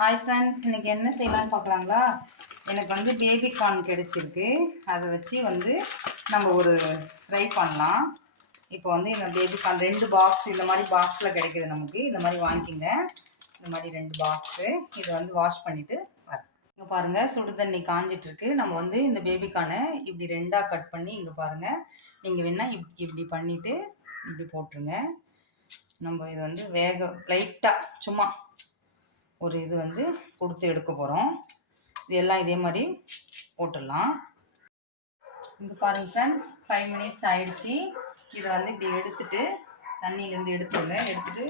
Hi friends, இன்றைக்கி என்ன செய்யலான்னு பார்க்கலாங்களா? எனக்கு வந்து பேபி கார்ன் கிடச்சிருக்கு. அதை வச்சு வந்து நம்ம ஒரு ஃப்ரை பண்ணலாம். இப்போ வந்து இந்த பேபி கார்ன் 2 பாக்ஸ் இந்த மாதிரி பாக்ஸில் கிடைக்கிது நமக்கு. இந்த மாதிரி வாங்கிக்கிங்க. இந்த மாதிரி 2 பாக்ஸு. இதை வந்து வாஷ் பண்ணிவிட்டு வரேன். இங்கே பாருங்கள், சுடு தண்ணி காஞ்சிட்ருக்கு. நம்ம வந்து இந்த பேபி கார்னை இப்படி 2ஆக கட் பண்ணி இங்கே பாருங்கள். நீங்கள் வேணால் இப்படி பண்ணிவிட்டு இப்படி போட்டுருங்க. நம்ம இதை வந்து லைட்டாக சும்மா ஒரு இது வந்து கொடுத்து எடுக்க போகிறோம். இது எல்லாம் இதே மாதிரி போட்டுடலாம். இங்கே பாருங்கள் ஃப்ரெண்ட்ஸ், 5 மினிட்ஸ் ஆயிடுச்சு. இதை வந்து இப்படி எடுத்துட்டு தண்ணியிலேருந்து எடுத்துட்டு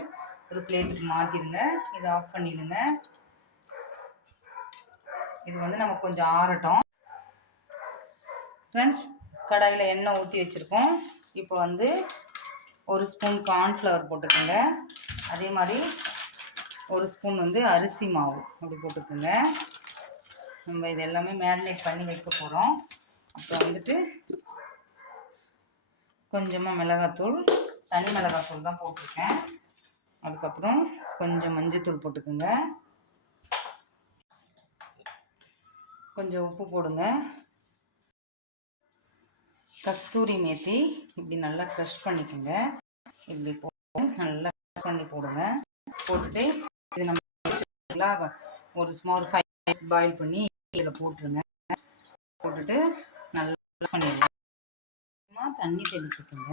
ஒரு பிளேட்டுக்கு மாற்றிடுங்க. இதை ஆஃப் பண்ணிடுங்க. இது வந்து நமக்கு கொஞ்சம் ஆறட்டும். ஃப்ரெண்ட்ஸ், கடாயில் எண்ணெய் ஊற்றி வச்சுருக்கோம். இப்போ வந்து 1 ஸ்பூன் கார்ன்ஃப்ளவர் போட்டுக்கோங்க. அதே மாதிரி 1 ஸ்பூன் வந்து அரிசி மாவு அப்படி போட்டுக்கோங்க. நம்ம இது எல்லாமே மேரினேட் பண்ணி வைக்க போகிறோம். அப்புறம் வந்துட்டு கொஞ்சமாக மிளகாத்தூள், தனி மிளகாத்தூள் தான் போட்டிருக்கேன். அதுக்கப்புறம் கொஞ்சம் மஞ்சத்தூள் போட்டுக்கோங்க. கொஞ்சம் உப்பு போடுங்க. கஸ்தூரி மேத்தி இப்படி நல்லா க்ரஷ் பண்ணிக்கோங்க. இப்படி போட்டு நல்லா க்ரஷ் பண்ணி போடுங்க. போட்டுட்டு இது நம்ம ஒரு சுமார் 5 மினிட்ஸ் பாயில் பண்ணி இதில் போட்டுருங்க. போட்டுட்டு நல்லா பண்ணிடுங்க. தண்ணி தெளிச்சுக்கோங்க.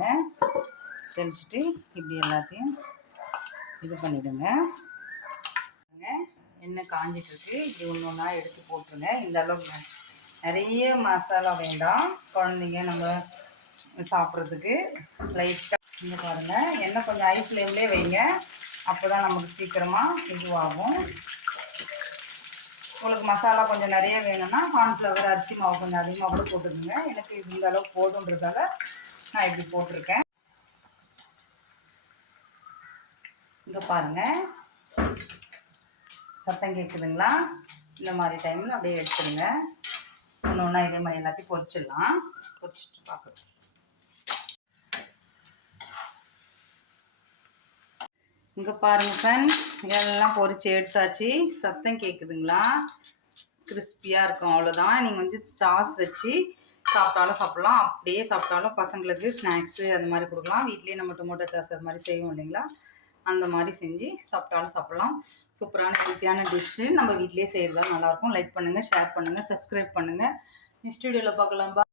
தெளிச்சுட்டு இப்படி எல்லாத்தையும் இது பண்ணிவிடுங்க. எண்ணெய் காஞ்சிட்ருக்கு. இப்படி ஒன்று ஒன்றா எடுத்து போட்டுருங்க. இந்த அளவுக்கு நிறைய மசாலா வேண்டாம், குழந்தைங்க நம்ம சாப்பிட்றதுக்கு லைட்டாக. இங்கே பாருங்கள், எண்ணெய் கொஞ்சம் ஹை ஃப்ளேம்லேயே வைங்க. அப்போ தான் நமக்கு சீக்கிரமாக இதுவாகும். உங்களுக்கு மசாலா கொஞ்சம் நிறைய வேணும்னா கார்ன்ஃப்ளவர், அரிசி மாவு கொஞ்சம் அதிகமாக கூட போட்டுக்கோங்க. எனக்கு இந்த அளவுக்கு போதுன்றதால நான் இப்படி போட்டிருக்கேன். இங்கே பாருங்கள், சத்தம் கேட்குதுங்களா? இந்த மாதிரி டைமில் அப்படியே எடுத்துடுங்க. ஒன்று ஒன்றா இதே மாதிரி எல்லாத்தையும் பொரிச்சிடலாம். பொரிச்சிட்டு பார்க்குறோம். இங்கே பாருங்கள் ஃப்ரெண்ட்ஸ், எல்லாம் பொரிச்சு எடுத்தாச்சு. சத்தம் கேட்குதுங்களா? கிறிஸ்பியாக இருக்கும், அவ்வளோதான். நீங்கள் வந்து சாஸ் வச்சு சாப்பிட்டாலும் சாப்பிட்லாம், அப்படியே சாப்பிட்டாலும் பசங்களுக்கு ஸ்நாக்ஸு அந்த மாதிரி கொடுக்கலாம். வீட்லேயே நம்ம டொமேட்டோ சாஸ் அது மாதிரி செய்வோம் இல்லைங்களா? அந்த மாதிரி செஞ்சு சாப்பிட்டாலும் சாப்பிட்லாம். சூப்பரான ஹெல்த்தியான டிஷ்ஷு நம்ம வீட்லேயே செய்கிறதா நல்லாயிருக்கும். லைக் பண்ணுங்கள், ஷேர் பண்ணுங்கள், சப்ஸ்கிரைப் பண்ணுங்கள். நெக்ஸ்ட் வீடியோவில் பார்க்கலாம்.